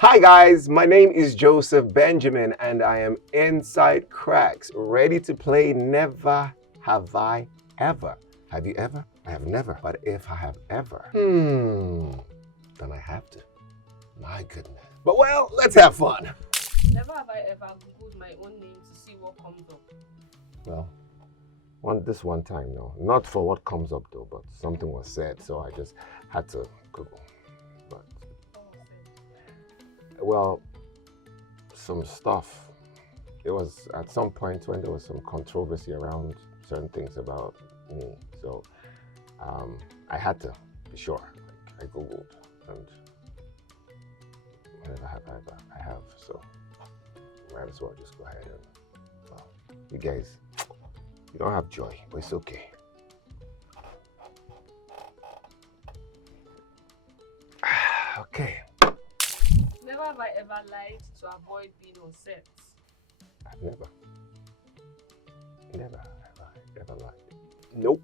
Hi guys, my name is Joseph Benjamin and I am inside Kraks, ready to play Never Have I Ever. Have you ever? I have never. But if I have ever, then I have to. My goodness. But well, let's have fun. Never have I ever Googled my own name to see what comes up. Well, this one time, no. Not for what comes up though, but something was said, so I just had to Google. But, well, some stuff. It was at some point when there was some controversy around certain things about me, so I had to be sure. Like, I Googled, and whatever I have, so might as well just go ahead and, well, you guys, you don't have joy, but it's okay. Okay. Never have I ever lied to avoid being on set. I've never ever lied. Nope.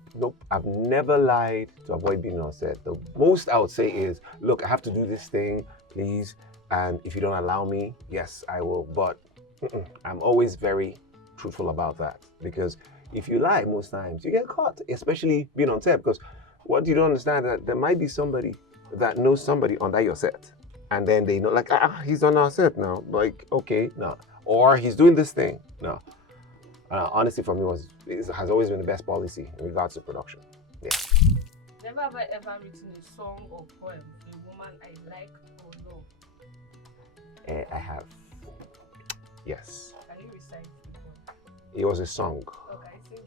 I've never lied to avoid being on set. The most I would say is, look, I have to do this thing, please. And if you don't allow me, yes, I will. But I'm always very truthful about that. Because if you lie most times, you get caught, especially being on set. Because what you don't understand that there might be somebody that knows somebody under your set. And then they know, like, he's on our set now. Like, okay, no. Or he's doing this thing. No. Honestly, for me, it has always been the best policy in regards to production. Yeah. Never have I ever written a song or poem for a woman I like or love. I have. Yes. Can you recite the poem? It was a song. Okay, sing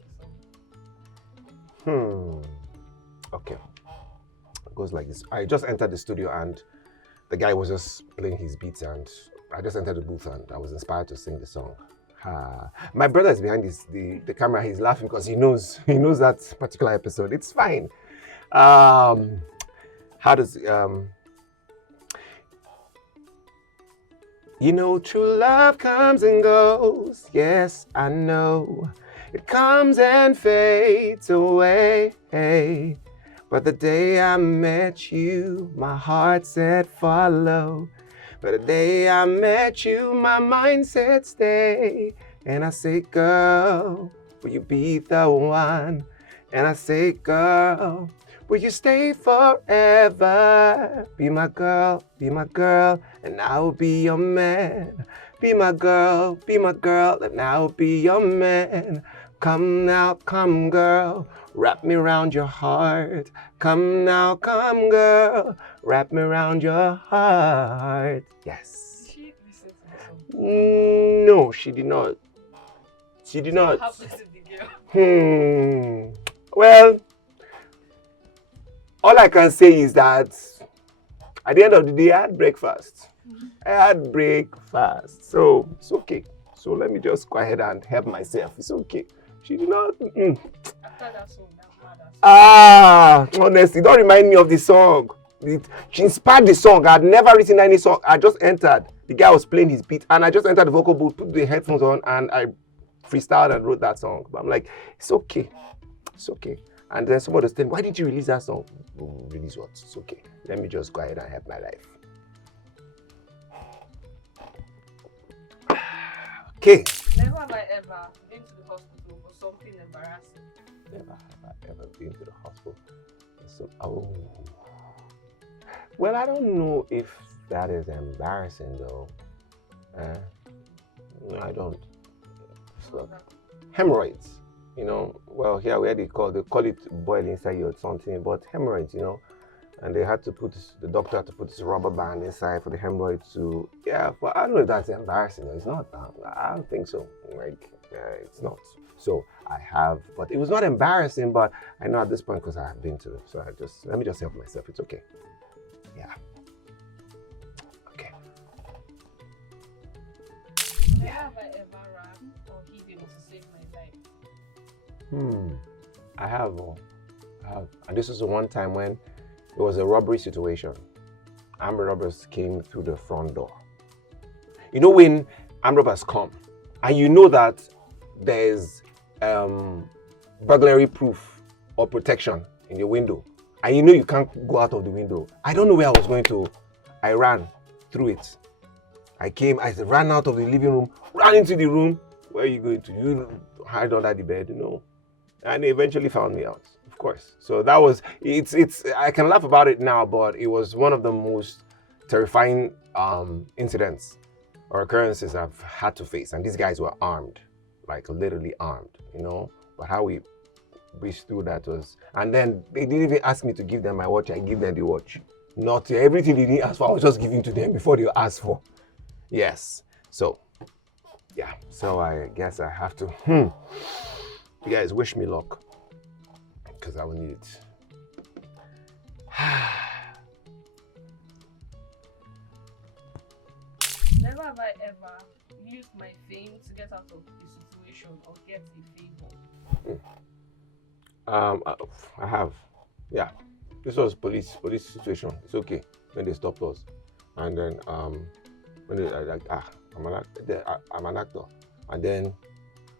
the song. Okay. It goes like this. I just entered the studio and the guy was just playing his beats, and I just entered the booth and I was inspired to sing the song. My brother is behind the camera. He's laughing because he knows that particular episode. It's fine. How does you know, true love comes and goes. Yes, I know. It comes and fades away. But the day I met you, my heart said follow. But the day I met you, my mind said stay. And I say, girl, will you be the one? And I say, girl, will you stay forever? Be my girl, and I'll be your man. Be my girl, and I'll be your man. Come now, come girl, wrap me around your heart. Come now, come girl, wrap me around your heart. Yes. Did she listen to the song? No, she did not. She did not. How was the video? Well, all I can say is that at the end of the day, I had breakfast. So it's okay. So let me just go ahead and help myself. It's okay. She did not. After that song, that mother. Honestly, don't remind me of the song. She inspired the song. I had never written any song. I just entered. The guy was playing his beat, and I just entered the vocal booth, put the headphones on, and I freestyled and wrote that song. But I'm like, it's okay. It's okay. And then somebody was saying, why didn't you release that song? Release what? It's okay. Let me just go ahead and help my life. Okay. Never have I ever been to the hospital for something embarrassing. Never have I ever been to the hospital. Well, I don't know if that is embarrassing though. No, I don't. So, hemorrhoids, you know. Well, here where they call it boil inside you or something, but hemorrhoids, you know. And they had to the doctor had to put this rubber band inside for the hemorrhoids to, but I don't know if that's embarrassing. It's not. I don't think so. Like, it's not. So I have, but it was not embarrassing, but I know at this point because I have been to it. So let me just help myself. It's okay. Yeah. Okay. Never have I ever ran or hidden to save my life. I have. And this was the one time when it was a robbery situation. Armed robbers came through the front door. You know when armed robbers come, and you know that there's burglary proof or protection in your window, and you know you can't go out of the window. I don't know where I was going to. I ran through it. I ran out of the living room, ran into the room. Where are you going to? You hide under the bed, And they eventually found me out, of course. So that was, I can laugh about it now, but it was one of the most terrifying incidents or occurrences I've had to face. And these guys were armed, like literally armed, But how we breached through that was, and then they didn't even ask me to give them my watch. I give them the watch. Not everything they didn't ask for, I was just giving to them before they asked for. Yes. So, yeah. So I guess I have to. You guys wish me luck, because I will need it. Never have I ever used my fame to get out of the situation or get a favor. I have. Yeah. This was police situation. It's okay when they stopped us, and then when they I'm an actor, and then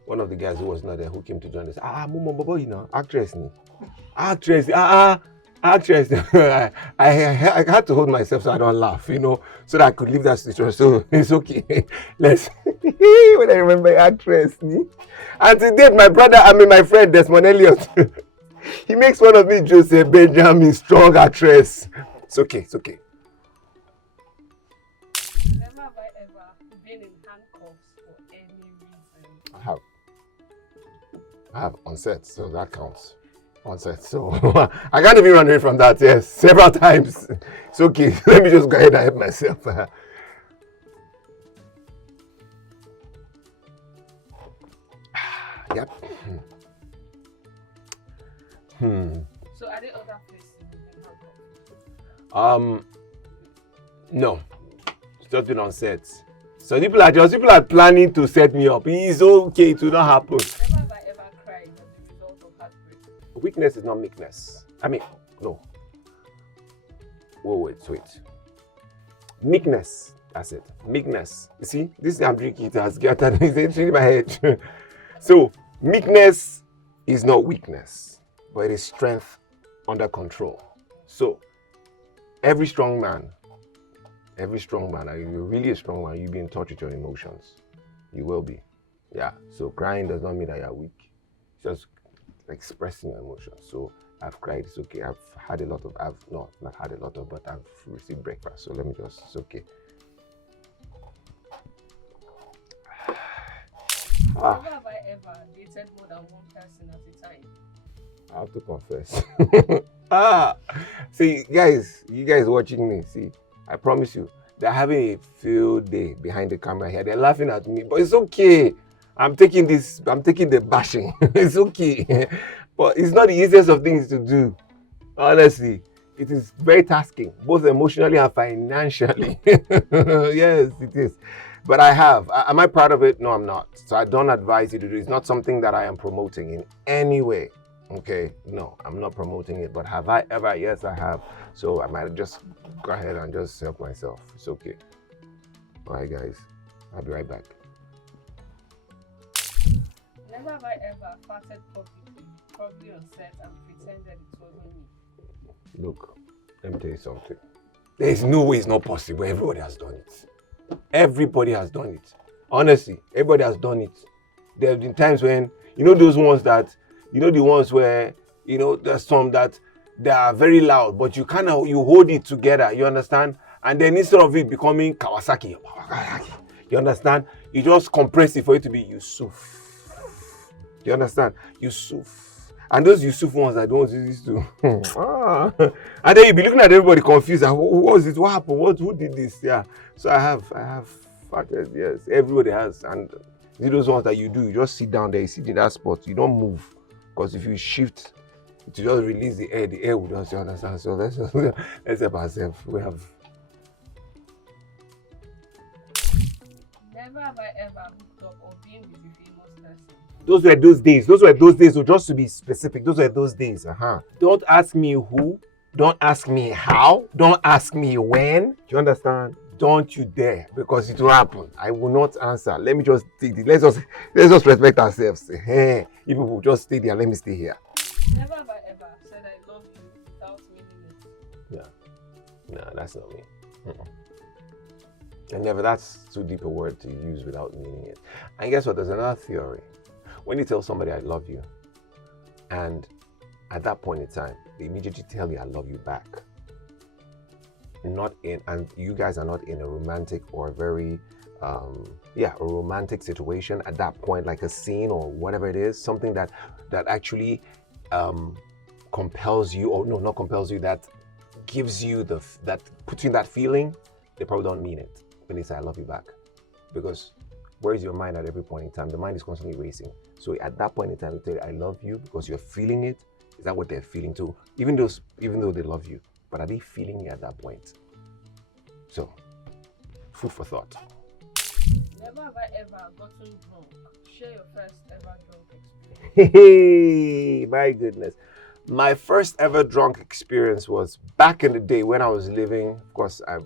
one of the guys who was not there, who came to join us, Momo, actress. Actress. I had to hold myself so I don't laugh, so that I could leave that situation. So it's okay. Let's. When I remember actress, and to date, my friend Desmond Elliott, he makes fun of me, Joseph Benjamin, strong actress. It's okay. Never have I ever been in handcuffs for any reason. I have on set, so that counts. On set, so I can't even run away from that. Yes, several times. It's okay. Let me just go ahead and help myself. Yep. So are there other places you can handcuff? No. It's just been on set. So people are planning to set me up. It's okay, it will not happen. Never have I ever cried as a result of heartbreak. Weakness is not meekness. No. Wait. Meekness. That's it. Meekness. You see, this I'm drinking, it has gathered. It's in my head. So, meekness is not weakness, but it is strength under control. So, every strong man, and you're really a strong man, you'll be in touch with your emotions. You will be. Yeah. So, crying does not mean that you're weak. It's just expressing your emotions. So, I've cried, it's okay. I've not had a lot of, but I've received breakfast. So, let me just, it's okay. Never have I ever dated more than one person at a time. I have to confess. See, you guys watching me, see, I promise you, they're having a field day behind the camera here. They're laughing at me, but it's okay. I'm taking the bashing. It's okay. But it's not the easiest of things to do. Honestly, it is very tasking, both emotionally and financially. Yes, it is. But I have. Am I proud of it? No, I'm not. So I don't advise you to do it. It's not something that I am promoting in any way. Okay? No, I'm not promoting it. But have I ever? Yes, I have. So I might just go ahead and just help myself. It's okay. All right, guys. I'll be right back. Never have I ever farted publicly, probably on set, and pretended it wasn't me. Look, let me tell you something. There is no way it's not possible. Everybody has done it. Everybody has done it. Honestly, everybody has done it. There have been times when, those ones that, the ones where, there's some that they are very loud, but you hold it together, you understand? And then instead of it becoming Kawasaki, you understand? You just compress it for it to be Yusuf. You understand? Yusuf. And those Yusuf ones are the ones you used to. And then you'll be looking at everybody confused. What was it? What happened? Who did this? Yeah. So I have farted, yes. Everybody has. And those ones that you do, you just sit down there, you sit in that spot, you don't move. Because if you shift to just release the air will just, you understand. So let's help ourselves. We have. Never have I ever hooked up or been with a famous person. Those were those days. So just to be specific, those were those days. Don't ask me who. Don't ask me how. Don't ask me when. Do you understand? Don't you dare, because it will happen. I will not answer. Let me just take it. Let's just respect ourselves. Hey, you people just stay there. Let me stay here. Never have I ever said I love you without meaning it. Yeah. No, that's not me. And never, that's too deep a word to use without meaning it. And guess what? There's another theory. When you tell somebody I love you, and at that point in time, they immediately tell you I love you back. And you guys are not in a romantic or very, a romantic situation at that point, like a scene or whatever it is, something that actually compels you, or no, not compels you, that gives you that puts you in that feeling. They probably don't mean it when they say I love you back, because where is your mind at every point in time? The mind is constantly racing. So at that point in time, they tell you I love you because you're feeling it. Is that what they're feeling too? Even though they love you, but are they feeling it at that point? So, food for thought. Never have I ever gotten drunk. Share your first ever drunk experience. Hey, my goodness. My first ever drunk experience was back in the day when I was living, of course, I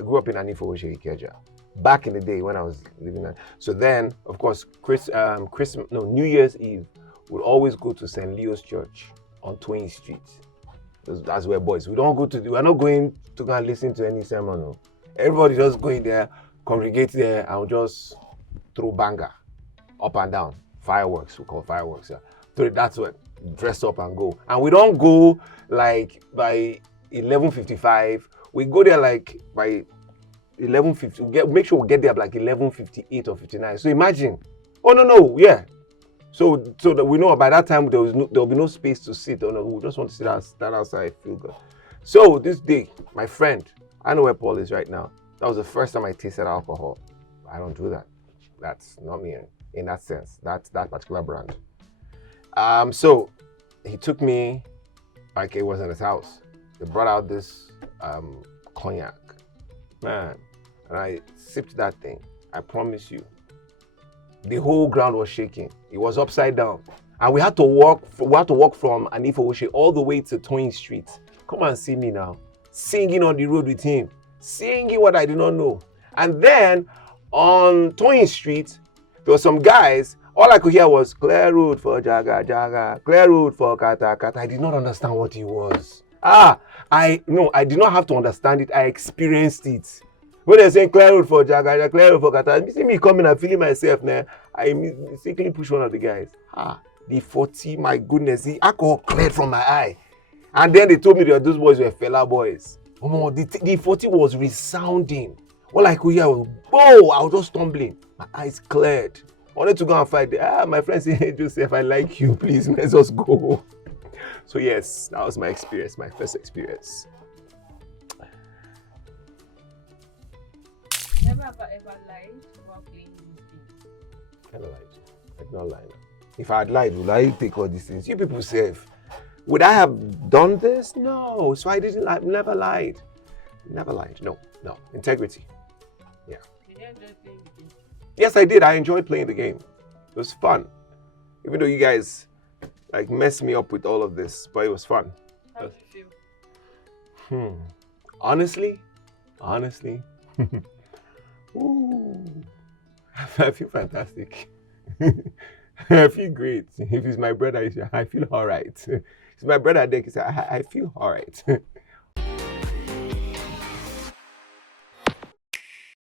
grew up in Anifo Ikeja. Back in the day when I was living there. So then, of course, New Year's Eve, we'd always go to St. Leo's Church on 20th Street. That's where boys. We're not going to go and listen to any sermon. No. Everybody just going there, congregate there, and just throw banger up and down. Fireworks, we call fireworks. Yeah. So that's what, dress up and go. And we don't go like by 11:55. We go there like by 11:50. Make sure we get there like 11:58 or 59. So imagine. Oh no, yeah. So that we know by that time there'll be no space to sit. Oh no, we just want to stand outside, feel good. So this day, my friend, I know where Paul is right now. That was the first time I tasted alcohol. I don't do that. That's not me in that sense. That's that particular brand. So he took me, like it was in his house. They brought out this cognac, man, and I sipped that thing. I promise you, the whole ground was shaking. It was upside down, and we had to walk from Anifo all the way to 20th Street. Come and see me now, singing on the road with him, singing what I did not know. And then on 20th Street, there were some guys. All I could hear was clear road for Jaga Jaga, clear road for Kata Kata. I did not understand what he was. I did not have to understand it. I experienced it. When they're saying clear road for Jaga Jaga, clear road for Kata, you see me coming and feeling myself now. I mistakenly push one of the guys. The 40, my goodness, the alcohol cleared from my eye. And then they told me that those boys were fella boys. The 40 was resounding. All I could hear was, whoa, I was just stumbling. My eyes cleared. I wanted to go and fight. My friend said, hey, Joseph, I like you. Please, let's just go. So yes, that was my experience, my first experience. Never have I ever lied while playing these games. Never lied. I did not lie. If I had lied, would I take all these things? You people say, would I have done this? No. So I've never lied. Never lied. No. Integrity. Yeah. Did you enjoy playing the game? Yes, I did. I enjoyed playing the game. It was fun. Even though you guys like messed me up with all of this, but it was fun. How did you feel? Honestly, ooh, I feel fantastic. I feel great. If it's my brother, I feel all right. If it's my brother, I feel all right.